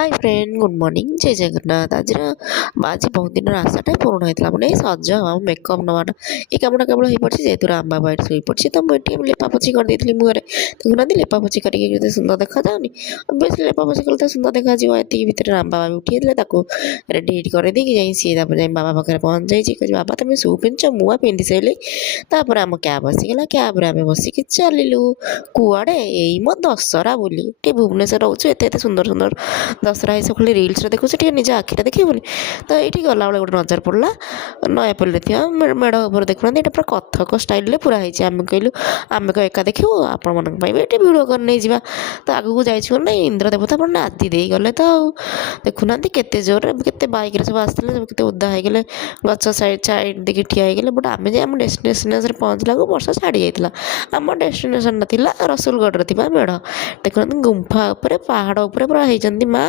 Hi friend good morning जय जगन्नाथ आज आज बहुत दिन आशाटा पूर्ण होता मैंने सज हाँ मेकअप नवाटा ये कमटा केवल हो पड़ी जेहतु राम बाबा ये शोई पड़ी तो मुझे लेपापोछी कर देती मुहर देखुना लेपापोछी करके सुंदर देखा जाऊनी बेस लेपापोछी कले तो सुंदर देखा ये भितर राम बाबा भी उठी रेडी कर सी बाबा पाखे पहुँच जाइए बाबा तुम शू पिंध मुआ पिंधि सारे तापर आम कैब आसीगला कैब्रे आम बसिक चलू कुआड़े यही मो दशहरा बोली भुवनेश्वर रोचु एत सुंदर सुंदर दशहरा ये सब खाली रिल्स देखुचे निज आखिरे देखिए बोली तो ये गला बेले गोटे नजर पड़ा नयापल्ली थी मेढ़ उपर देखुना ये पूरा कथक स्टाइल पूरा है आम कहलु आम कह एका देखू आपण मन भिडियो कर नहीं जा तो आगू जाइए ना इंद्र देवता पर नादी दे गले तो देखुना केते जोर केते बाइक सब आसते सब केते उदा हो गले गच साइड साइड देखिए ठिया हो बट आम जाए आम डेस्टिनेशन पहुँचला वर्षा छाड़ी जाता आम डेस्टिनेशन था रसुलगढ़ थी मेढ़ देखुना गुंफा उपर पहाड़ उपर पूरा होती माँ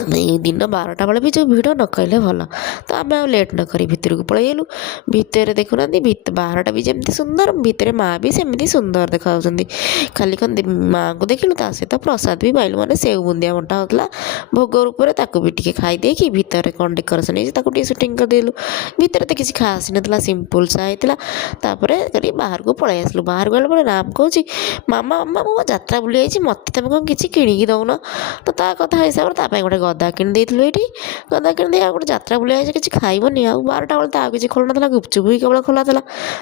दिन 12टा बेले भी जो भिड़ न कहले भल तो आम लेट न करी भितर को पलैलु भितर देखुना 12टा भी जमी सुंदर भितर माँ भी सेमती सुंदर देखा खाली कन माँ को देखिलु ता सहित प्रसाद भी पाइलु माने सेव बुंदिया बंटा होता भोग रूप ताकू भी टे खाईदे भितर कौन डेकोरेसन है सुटिंग करदेलु भितर तो किसी खास ना सिंपल सा होता बाहर को पलि आसलु बाहर गला बेले राम कहूँ मामा मामा मो यात्रा बुली जाइए मत तुम कौन किसी किणिकी दौन तो ता कथा हिसाब से गोटे गदा किणी ये गदा किणी गोटे यात्रा बुलाई किसी खाइबनी आ 12टा बेले तो आगे किसी खोलना था गुपचुप भी केवल खोला था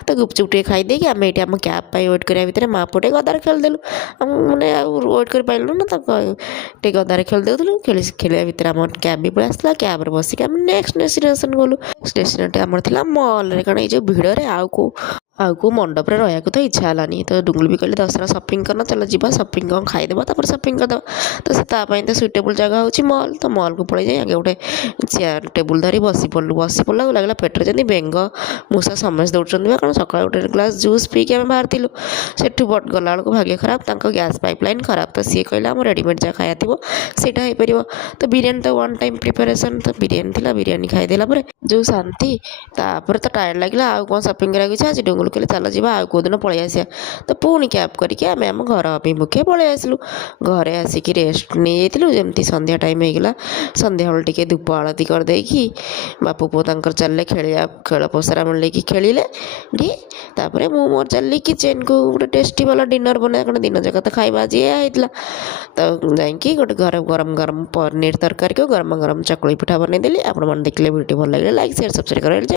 तो गुपचुप टे खाईदे आम ये आम कैब पाई वेट करा भितर माँ पुटे गदार खेलदेलु मैंने वेट कर पाइलु ना तो गदार खेलदेलु खेल भितर आम कैब भी पलि आसला कैब्रे बसिक आम नेक्स्ट डेस्टिनेशन गलु डेस्टिनेशन आमर था मॉल कारण ये भिड़े आउ को मंडप रहा तो इच्छा है तो डुंगुल भी कहले दशहरा सपिंग करना चलो जी सपिंग कौन खाईदेव सपिंग करदे तो से तो सुइटेबल जगह हूँ मॉल तो मॉल को पलि जाए आगे गोटे चेयर टेबुल धरी बसी पड़ा लगे पेटर जमी बेंग मूषा समस्त दौड़ कारण सका गोटे ग्लास जूस पीक आम बाहर सेठू बट गला बेलू भाग्य खराब गैस पाइपलाइन खराब तो सी कहला आम रेडीमेड जहाँ खाया थी सीटा हो पार तो बिरियानी तो वन टाइम प्रिपेरेसन तो बिरियानी थी बिरियानी खाईदेला जो शांति तापर तो टायर्ड लगे आउ कौन सपिंग कराया इच्छा अच्छे डुंगुल कहले चल जी आउ कौ दिन पलि आसा तो पुणी कैब करके आम आम घर अभिमुखे पलि आसलु घरे आसिक रेस्ट नहीं जाइलु जमी संध्या टाइम होगा संध्या बेल टे धूप आलती करदे बापू पुओ तंकर चलले खेल पोसारा लेकिन खेलिले तापर मु मोर चलि किचेन को गोटे टेस्टी वाला डिनर बना कारण दिन जाक तो खाଇବା आज यह होता तो जाकि गोटे घर गरम गरम पनीर तरकारी को गरम गरम चकुली पिठा बनईदेली आपण देखले वीडियो भल लगे लाइक शेयर सब्सक्राइब कर।